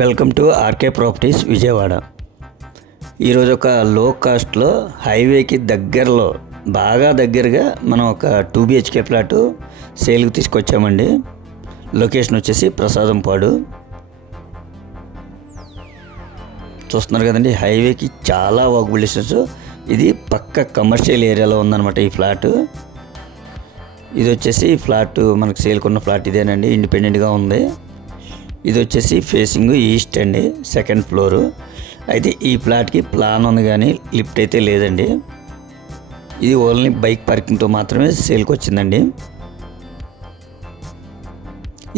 Welcome to RK properties Vijayawada. ఈరోజు ఒక లో కాస్ట్లో హైవేకి దగ్గరలో బాగా దగ్గరగా మనం ఒక 2 BHK ఫ్లాటు సేల్కి తీసుకొచ్చామండి. లొకేషన్ వచ్చేసి ప్రసాదంపాడు. చూస్తున్నారు కదండి, హైవేకి చాలా వాకబుల్ డిస్టెన్స్. ఇది పక్క కమర్షియల్ ఏరియాలో ఉందన్నమాట ఈ ఫ్లాటు. ఇది వచ్చేసి ఫ్లాట్ మనకు సేల్కున్న ఫ్లాట్ ఇదేనండి, ఇండిపెండెంట్గా ఉంది. ఇది వచ్చేసి ఫేసింగ్ ఈస్ట్ అండి, 2nd ఫ్లోరు. అయితే ఈ ఫ్లాట్కి ప్లాన్ ఉంది కానీ లిఫ్ట్ అయితే లేదండి. ఇది ఓన్లీ బైక్ పార్కింగ్తో మాత్రమే సేల్కి వచ్చిందండి.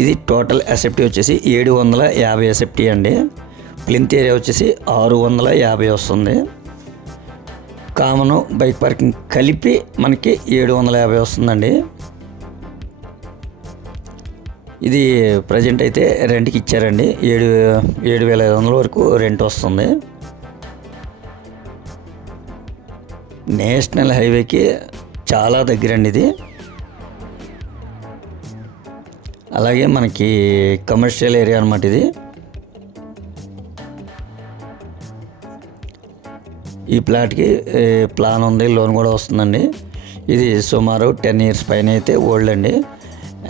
ఇది టోటల్ ఎసెప్టీ వచ్చేసి 750 ఎసెప్టీ అండి. ప్లింత్ ఏరియా వచ్చేసి 650 వస్తుంది. కామను బైక్ పార్కింగ్ కలిపి మనకి 750 వస్తుందండి. ఇది ప్రజెంట్ అయితే రెంట్కి ఇచ్చారండి. 7,500 వరకు రెంట్ వస్తుంది. నేషనల్ హైవేకి చాలా దగ్గరండి ఇది. అలాగే మనకి కమర్షియల్ ఏరియా అన్నమాట ఇది. ఈ ప్లాట్కి ప్లాన్ ఉంది, లోన్ కూడా వస్తుందండి. ఇది సుమారు 10 years పైన అయితే ఓల్డ్ అండి.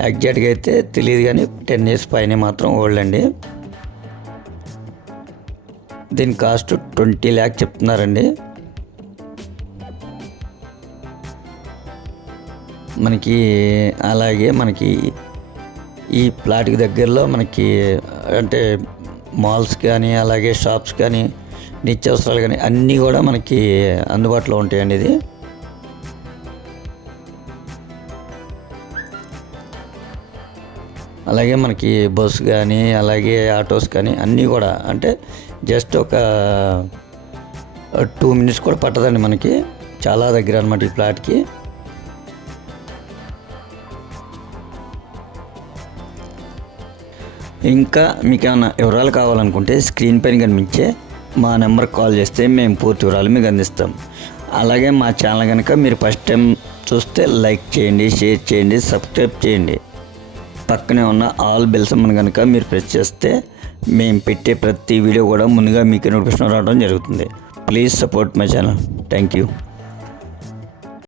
ఎగ్జాక్ట్గా అయితే తెలియదు కానీ 10 years పైన మాత్రం ఓల్డ్ అండి. దీని కాస్ట్ 20 lakhs చెప్తున్నారండి. మనకి అలాగే మనకి ఈ ప్లాట్కి దగ్గరలో మనకి అంటే మాల్స్ కానీ అలాగే షాప్స్ కానీ నిత్యావసరాలు కానీ అన్నీ కూడా మనకి అందుబాటులో ఉంటాయండి. ఇది అలాగే మనకి బస్ కానీ అలాగే ఆటోస్ కానీ అన్నీ కూడా అంటే జస్ట్ ఒక 2 minutes కూడా పట్టదండి. మనకి చాలా దగ్గర అనమాట ఈ ఫ్లాట్కి. ఇంకా మీకు ఏమైనా వివరాలు కావాలనుకుంటే స్క్రీన్ పైన కనిపించే మా నెంబర్కి కాల్ చేస్తే మేము పూర్తి వివరాలు మీకు అందిస్తాం. అలాగే మా ఛానల్ కనుక మీరు ఫస్ట్ టైం చూస్తే లైక్ చేయండి, షేర్ చేయండి, సబ్స్క్రైబ్ చేయండి. పక్కనే ఉన్న ఆల్ బెల్ సింబల్ కనుక మీరు ప్రెస్ చేస్తే మేము పెట్టే ప్రతి వీడియో కూడా ముందుగా మీకు నోటిఫికేషన్ రావడం జరుగుతుంది. Please support my channel. Thank you.